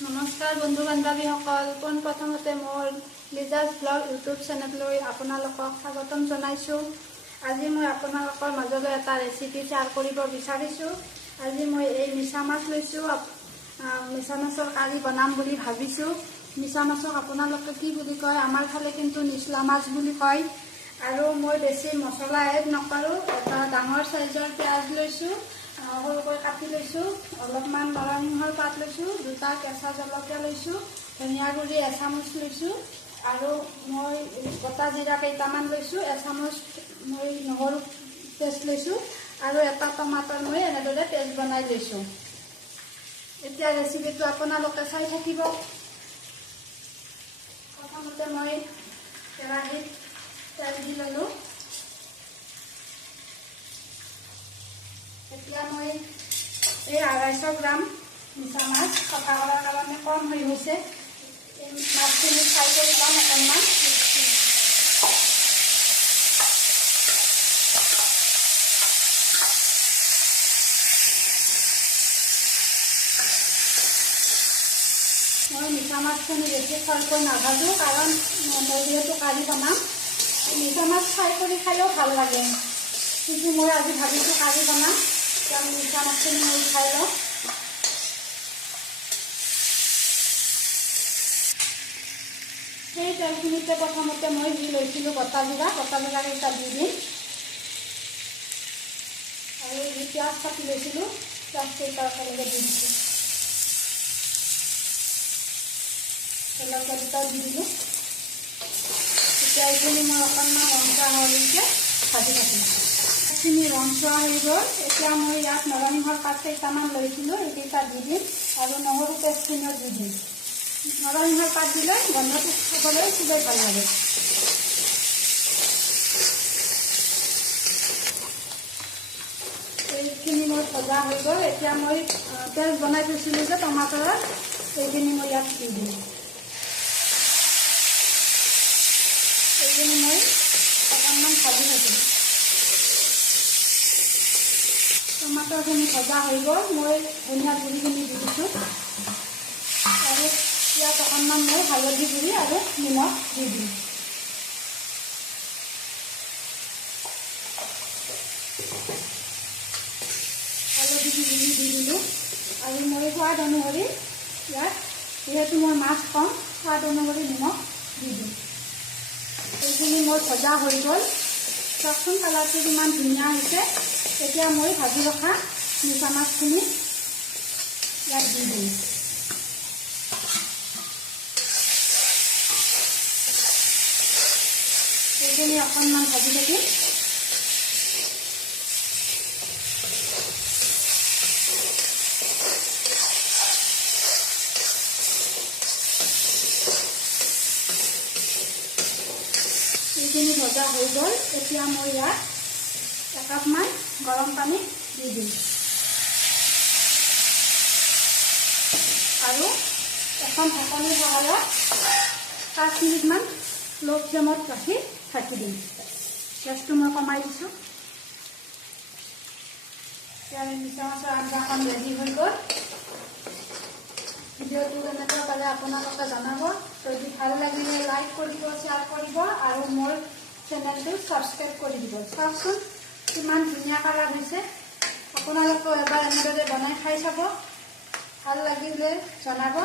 नमस्कार बंधु बान्धवीসকল পোনপ্ৰথমতে মোৰ লিজাজ ব্লগ ইউটিউব চেনেললৈ আপোনালোকক স্বাগতম জনাইছোঁ। আজি মই আপোনালোকৰ মাজলৈ এটা ৰেচিপি শ্বেয়াৰ কৰিব বিচাৰিছোঁ। আজি মই এই মিছা মাছ লৈছোঁ। মিছা মাছৰ কাৰি বনাম বুলি ভাবিছোঁ। মিছা মাছক আপোনালোকে কি বুলি কয়? আমাৰ ফালে কিন্তু নিচলা মাছ বুলি কয়। আৰু মই বেছি মছলা এড নকৰোঁ। এটা ডাঙৰ সাইজৰ পিঁয়াজ লৈছোঁ, সৰুকৈ কাটি লৈছোঁ। অলপমান নৰসিংহৰ পাত লৈছোঁ, দুটা কেঁচা জলকীয়া লৈছোঁ, ধনিয়া গুড়ি এচামুচ লৈছোঁ, আৰু মই গোটা জিৰা কেইটামান লৈছোঁ, এচামুচ মই নহৰু পেষ্ট লৈছোঁ, আৰু এটা টমাটৰ মই এনেদৰে পেষ্ট বনাই লৈছোঁ। এতিয়া ৰেচিপিটো আপোনালোকে চাই থাকিব। প্ৰথমতে মই কেৰাহীত তেল দি ল'লোঁ। এতিয়া মই এই 250 গ্ৰাম মিছা মাছ চফা কৰাৰ কাৰণে কম হৈ গৈছে। এই মাছখিনি ফ্ৰাই কৰি ল'ম অকণমান। মই মিছা মাছখিনি বেছি খৰকৈ নাভাজোঁ, কাৰণ মই যিহেতু কাৰি বনাম। মিছা মাছ ফ্ৰাই কৰি খালেও ভাল লাগে, কিন্তু মই আজি ভাবিছোঁ কাৰি বনাম। এতিয়া মিছা মাছখিনি মই উঠাই লওঁ। সেই তেলখিনিতে প্ৰথমতে মই দি লৈছিলোঁ গোটা জিৰা কেইটা দি দিম, আৰু যি পিঁয়াজ কাটি লৈছিলোঁ পিঁয়াজ কেইটা একেলগে দি দিছোঁ। জলকীয়া দুটা দি দিলোঁ। এতিয়া এইখিনি মই অকণমান ৰঙচুৱা হোৱালৈকে ভাজি থাকিম। এইখিনি ৰঙচুৱা হৈ গ'ল। এতিয়া মই ইয়াত নৰসিংহৰ পাত কেইটামান লৈছিলোঁ, এইকেইটা দি দিম, আৰু নহৰু পেষ্টখিনিও দি দিম। নৰসিংহৰ পাত দিলে গন্ধটো খাবলৈ খুবেই ভাল লাগে। এইখিনি মোৰ ভজা হৈ গ'ল। এতিয়া মই তেল বনাই থৈছিলোঁ যে টমাটৰৰ, এইখিনি মই ইয়াত দি দিম। এইখিনি মই অকণমান ভাজি থাকিম। টমাটৰখিনি ভজা হৈ গ'ল। মই ধনিয়া গুড়িখিনি দি দিছোঁ, আৰু ইয়াত অকণমান মই হালধি গুড়ি আৰু নিমখ দি দিম। হালধি গুড়ি দি দিলোঁ, আৰু মই সোৱাদ অনুসৰি ইয়াত যিহেতু মই মাছ কম, সোৱাদ অনুসৰি নিমখ দি দিম। এইখিনি মোৰ ভজা হৈ গ'ল। চাওকচোন কালাৰটো কিমান ধুনীয়া হৈছে। এতিয়া মই ভাজি ৰখা মিছা মাছখিনি ইয়াত দি দিম। এইখিনি অকণমান ভাজি থাকিম। এইখিনি ভজা হৈ গ'ল। এতিয়া মই ইয়াত একাপমান গৰম পানী দি দিম, আৰু এখন ঢাকনিৰ সহায়ত 5 মিনিটমান ল' ফ্লেমত ৰাখি ঢাকি দিম। গেছটো মই কমাই দিছোঁ। এতিয়া মিছা মাছৰ আঞ্জাখন ৰেডি হৈ গ'ল। ভিডিঅ'টো কেনেকৈ পালে আপোনালোকে জনাব। যদি ভাল লাগিলে লাইক কৰিব, শ্বেয়াৰ কৰিব, আৰু মোৰ চেনেলটো ছাবস্ক্ৰাইব কৰি দিব। চাওকচোন কিমান ধুনীয়া কালাৰ হৈছে। আপোনালোকেও এবাৰ এনেদৰে বনাই খাই চাব। ভাল লাগিলে জনাব।